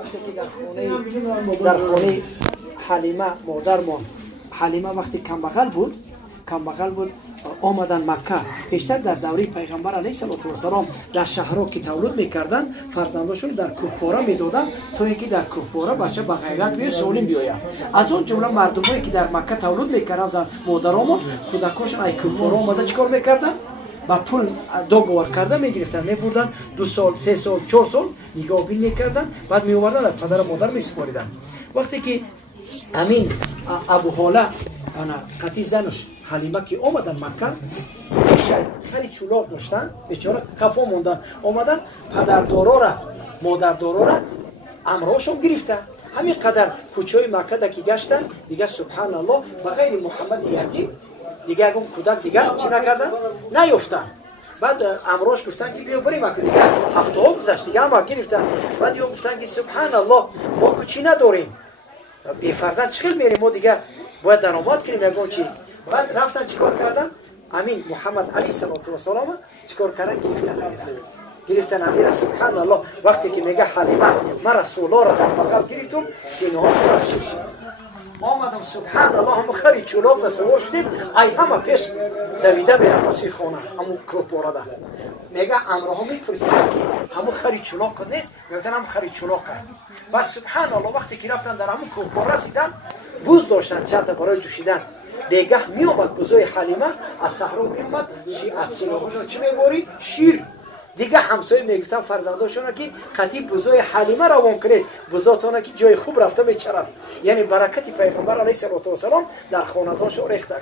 وقتی که در خانه حلیمه مادرمان، حلیمه وقتی کمبغل بود آمدن مکه. پیشتر در دوره پیغمبر علیه السلام در شهرها که تولد میکردن فرزنداشون در کوهپاره میدادن تا اینکه در کوهپاره بچه به غیرت بیاد سالم بیاید. از اون جمله مردمایی که در مکه تولد میکردن مادرامون کودکاشون ای کوهپاره اومده چیکار میکردن؟ با پول دوگوار کرده میگرفتن میبردن 2 سال 3 سال 4 سال نگاه بین میکردن بعد میآوردن در پدر مادر میسپاریدن. وقتی که امین ابو حاله انا قتی زنش حلیمه که اومدن مکه خیلی چولاک داشتن بیچاره قفا موندن اومدن پدردارا را مادردارا را امراشون گرفتن. همین قدر کوچه مکه دا که گشتن دیگه سبحان الله بغیر محمد یتیم دیگه اون کودک دیگه چی نکردن نیفتن. بعد امراش گفتن که بیا بریم مکه دیگه هفته ها گذشت دیگه ما گرفتن. بعد یه گفتن که سبحان الله ما کوچی نداریم بی فرزند چخیل میریم ما دیگه باید درآمد کنیم یگان چی. بعد رفتن چیکار کردن؟ امین محمد علیه السلام چیکار کردن؟ گرفتن امیر. سبحان الله وقتی که میگه حلیمه من رسول الله را در بغل گرفتم سینه ها ترشیش آمدم سبحان الله هم خری چولاک سوار شدیم ای همه پیش دویده میره پسی خانه همون کوهپاره ده میگه امرها میفرستن که همون خری چولاک نیست میگفتن هم خری چولاک. بس سبحان الله وقتی که رفتن در همون کوهپاره رسیدن بوز داشتن چرت برای جوشیدن دیگه می اومد بوزای حلیمه از صحرا می اومد از سینه‌هاشون چی میبرید؟ شیر. دیگه همسایه میگفتن فرزنداشون که قطعی بوزای حلیمه روان کنید بوزاتون که جای خوب رفته میچرن. یعنی برکت پیغمبر علیه السلام در خاندانشون ریخته.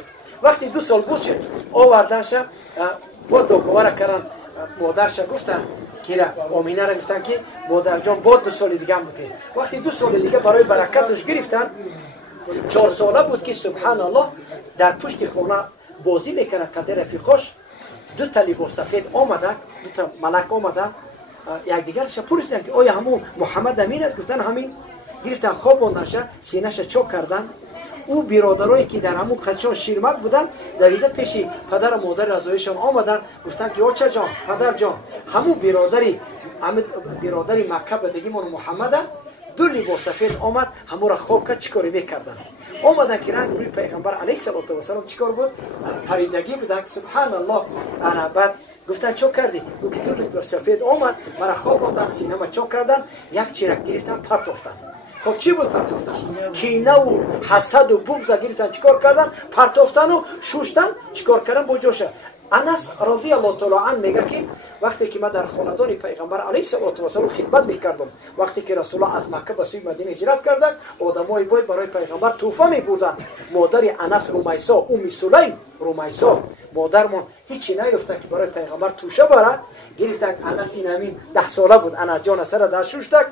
وقتی 2 سال بود شد آوردنش با دوگوار کردن مادرش گفتن که آمینه را گفتن که مادر جان با 2 سال دیگه هم بوده. وقتی 2 سال دیگه برای برکتش گرفتن 4 ساله بود که سبحان الله در پشت خانه بازی میکنه قدر رفیقاش 2 تا لباس سفید آمده 2 تا ملک آمده یک دیگرش پرسیدن که آیا همون محمد امین است؟ گفتن همین. گرفتن خوابوندنش سینه‌اش چاک کردن. او برادرایی که در همون قدشان شیرمک بودن دویده پیش پدر و مادر رضایشان آمدن گفتن که آچه جان پدر جان همون برادری مکه بدگی من محمد 2 لباس سفید آمد همون را خواب کرد چیکاری میکردن. آمدن که رنگ روی پیغمبر علیه السلام چیکار بود؟ پریدگی بودن. سبحان الله انا بعد گفتن چو کردی؟ گفت که 2 لباس سفید آمد مرا خواب آمدن سینه ما چو کردن یک چیرک گرفتن پرتافتن. خب چی بود پرتافتن؟ کینه و حسد و بغض گرفتن چیکار کردن؟ پرتافتن و شوشتن چیکار کردن با جوشه. انس رضی الله تعالی عنه میگه که وقتی که من در خاندان پیغمبر علیه السلام خدمت میکردم وقتی که رسول الله از مکه به سوی مدینه هجرت کردند آدمای باید برای پیغمبر تحفه میبردند. مادر انس رمیسا ام سلیم رمیسا مادرمون هیچی نیافته که برای پیغمبر توشه بره گرفتن. انس این همین 10 ساله بود. انس جان سر در شوشتک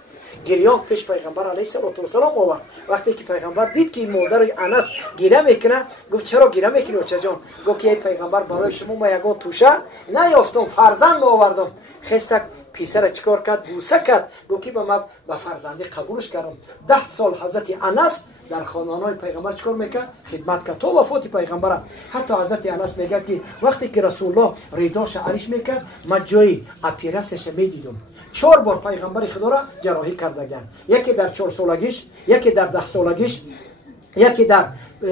گریان پیش پیغمبر علیه السلام آورد. وقتی که پیغمبر دید که مادر انس گریه میکنه گفت چرا گریه میکنی بچه جان؟ گفت که ای پیغمبر برای شما ما یگان توشه نیافتم فرزند آوردم. خستک پیسر چیکار کرد؟ بوسه کرد. گفت که من به فرزندی قبولش کردم. 10 سال حضرت انس در خاندان‌های پیغمبر چیکار میکرد؟ خدمت کرد تا وفات پیغمبر. حتی حضرت انس میگه که وقتی که رسول الله ریداش عریش میکرد من جای اپیرسش میدیدم. 4 بار پیغمبر خدا را جراحی کردگان. یکی در 4 سالگیش، یکی در 10 سالگیش، یکی در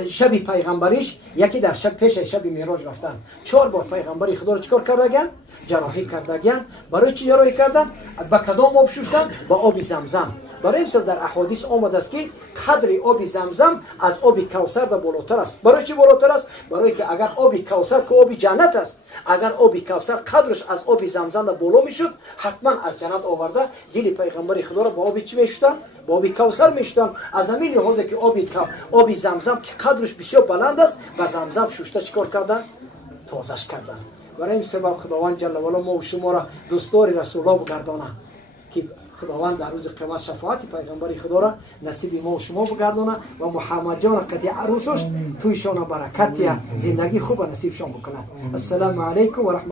شب پیغمبریش، یکی در شب پیش شب معراج رفتن. 4 بار پیغمبر خدا را چیکار کردگان؟ جراحی کردگان. برای چی جراحی کردن؟ با کدام آب شوشتن؟ با آب زمزم. برای مثال در احادیث آمده است که قدر آب زمزم از آب کوثر و بالاتر است. برای چی بالاتر است؟ برای که اگر آب کوثر که آب جنت است اگر آب کوثر قدرش از آب زمزم بالا میشد حتما از جنت آورده دل پیغمبر خدا را با آب چی میشتن؟ با آب کوثر میشتن. از همین لحاظ که آب زمزم که قدرش بسیار بلند است با زمزم شوشته چیکار کردن؟ تازهش کردن. برای این سبب خداوند جل و علا ما و شما را دوستدار رسول الله بگردانه که خداوند در روز قیامت شفاعت پیغمبر خدا را نصیب ما و شما بگردانه و محمد جان کتی عروسش تویشان برکت زندگی خوب نصیب شما بکنه. السلام علیکم و رحمت